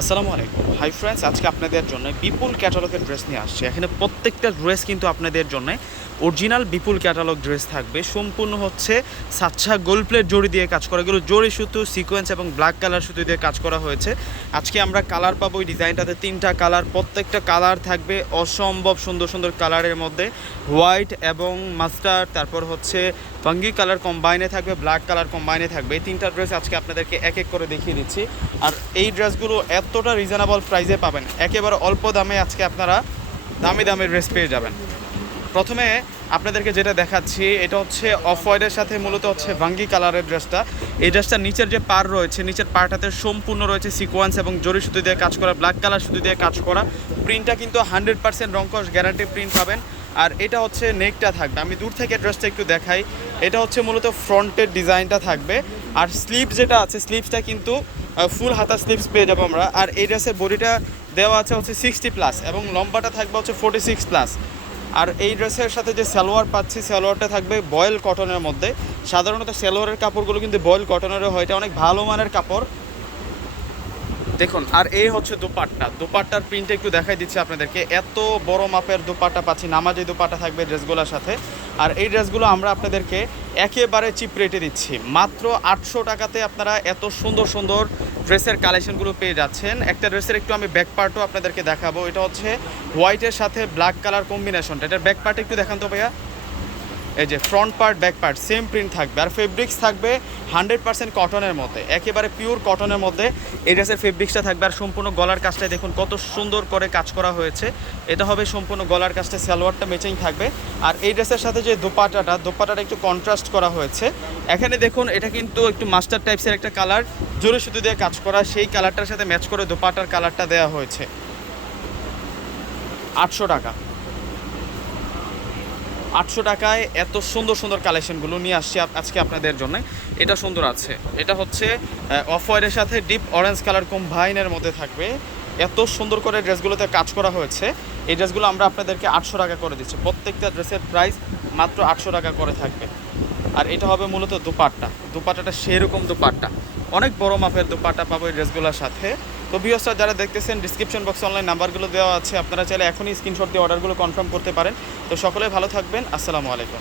আসসালামু আলাইকুম। Hi friends আজকে আপনাদের জন্য বিপুল ক্যাটালগের ড্রেস নিয়ে আসছে। এখানে প্রত্যেকটা ড্রেস কিন্তু আপনাদের জন্য অরিজিনাল বিপুল ক্যাটালগ ড্রেস থাকবে। সম্পূর্ণ হচ্ছে সাচ্ছা গোল্ড প্লেট জড়ি দিয়ে কাজ করা। এগুলো জড়ি সুতো সিকোয়েন্স এবং ব্ল্যাক কালার সুতো দিয়ে কাজ করা হয়েছে। আজকে আমরা কালার পাবো এই ডিজাইনটাতে তিনটা কালার প্রত্যেকটা কালার থাকবে অসম্ভব সুন্দর সুন্দর কালারের মধ্যে। হোয়াইট এবং মাস্টার্ড তারপর হচ্ছে ফাঙ্গি কালার কম্বাইনে থাকবে ব্ল্যাক কালার কম্বাইনে থাকবে। এই তিনটা ড্রেস আজকে আপনাদেরকে এক এক করে দেখিয়ে দিচ্ছি। আর এই ড্রেসগুলো এতটা রিজনেবল প্রাইসে পাবেন। একেবারে অল্প দামে আজকে আপনারা দামি দামি ড্রেস পেয়ে যাবেন। প্রথমে আপনাদেরকে যেটা দেখাচ্ছি, এটা হচ্ছে অফ হোয়াইটের সাথে মূলত হচ্ছে ভাঙ্গি কালারের ড্রেসটা এই ড্রেসটার নিচের যে পার রয়েছে, নিচের পারটাতে সম্পূর্ণ রয়েছে সিকোয়েন্স এবং জরি সুতো দিয়ে কাজ করা ব্ল্যাক কালার সুতো দিয়ে কাজ করা। প্রিন্টটা কিন্তু হান্ড্রেড পার্সেন্ট রঙ্কশ গ্যারান্টি প্রিন্ট পাবেন। আর এটা হচ্ছে নেকটা থাকবে। আমি দূর থেকে ড্রেসটা একটু দেখাই। এটা হচ্ছে মূলত ফ্রন্টের ডিজাইনটা থাকবে। আর স্লিভ যেটা আছে স্লিভসটা কিন্তু ফুল হাতা স্লিপস পেয়ে যাব আমরা। আর এই ড্রেসের বডিটা দেওয়া আছে হচ্ছে সিক্সটি প্লাস এবং লম্বাটা থাকবে হচ্ছে ফোর্টি সিক্স প্লাস আর এই ড্রেসের সাথে যে সালোয়ার পাচ্ছি, সালোয়ারটা থাকবে বয়েল কটনের মধ্যে। সাধারণত সালোয়ারের কাপড়গুলো কিন্তু বয়েল কটনেরও হয়। এটা অনেক ভালো মানের কাপড়। দেখুন, আর এই হচ্ছে দুপাট্টা। দুপাট্টার প্রিন্টটা একটু দেখাই দিচ্ছি আপনাদেরকে। এত বড় মাপের দুপাট্টা পাচ্ছি, নামাজি দুপাট্টা থাকবে ড্রেসগুলোর সাথে। আর এই ড্রেসগুলো আমরা আপনাদেরকে একেবারে চিপ রেটে দিচ্ছি। মাত্র আটশো টাকাতে আপনারা এত সুন্দর সুন্দর ড্রেসের কালেকশনগুলো পেয়ে যাচ্ছেন। একটা ড্রেসের একটু আমি ব্যাক পার্টও আপনাদেরকে দেখাবো। এটা হচ্ছে হোয়াইটের সাথে ব্ল্যাক কালার কম্বিনেশনটা এটার ব্যাক পার্ট একটু দেখান তো ভাইয়া। এই যে front part back part same print থাকবে। আর ফেব্রিক্স থাকবে হান্ড্রেড পার্সেন্ট কটনের মধ্যে। একেবারে পিওর কটনের মধ্যে এই ড্রেসের ফেব্রিক্সটা থাকবে। আর সম্পূর্ণ গলার কাজটায় দেখুন, কত সুন্দর করে কাজ করা হয়েছে। এটা হবে সম্পূর্ণ গলার কাজটা, সালোয়ারটা ম্যাচিং থাকবে। আর এই ড্রেসের সাথে যে দোপাটাটা দোপাটাটা একটু কন্ট্রাস্ট করা হয়েছে। এখানে দেখুন, এটা কিন্তু একটু মাস্টার টাইপসের একটা কালার জোরে সুতো দিয়ে কাজ করা। সেই কালারটার সাথে ম্যাচ করে দোপাটার কালারটা দেওয়া হয়েছে। আটশো টাকা। আটশো টাকায় এত সুন্দর সুন্দর কালেকশনগুলো নিয়ে আসছি আজকে আপনাদের জন্য। এটা সুন্দর আছে। এটা হচ্ছে অফ হোয়াইটের সাথে ডিপ অরেঞ্জ কালার কম্বাইনের মধ্যে থাকবে। এত সুন্দর করে ড্রেসগুলোতে কাজ করা হয়েছে। এই ড্রেসগুলো আমরা আপনাদেরকে আটশো টাকা করে দিচ্ছি। প্রত্যেকটা ড্রেসের প্রাইস মাত্র আটশো টাকা করে থাকবে। আর এটা হবে মূলত দুপাট্টা। দুপাট্টাটা সেরকম দুপাট্টা। অনেক বড় মাপের দুপাট্টা পাবো এই ড্রেসগুলোর সাথে। তো ভিওসার যারা দেখতেছেন ডিসক্রিপশন বক্সে অনলাইন নাম্বারগুলো দেওয়া আছে, আপনারা চাইলে এখনই স্ক্রিনশট দিয়ে অর্ডারগুলো কনফার্ম করতে পারেন। তো সকলে ভালো থাকবেন, আসসালামু আলাইকুম।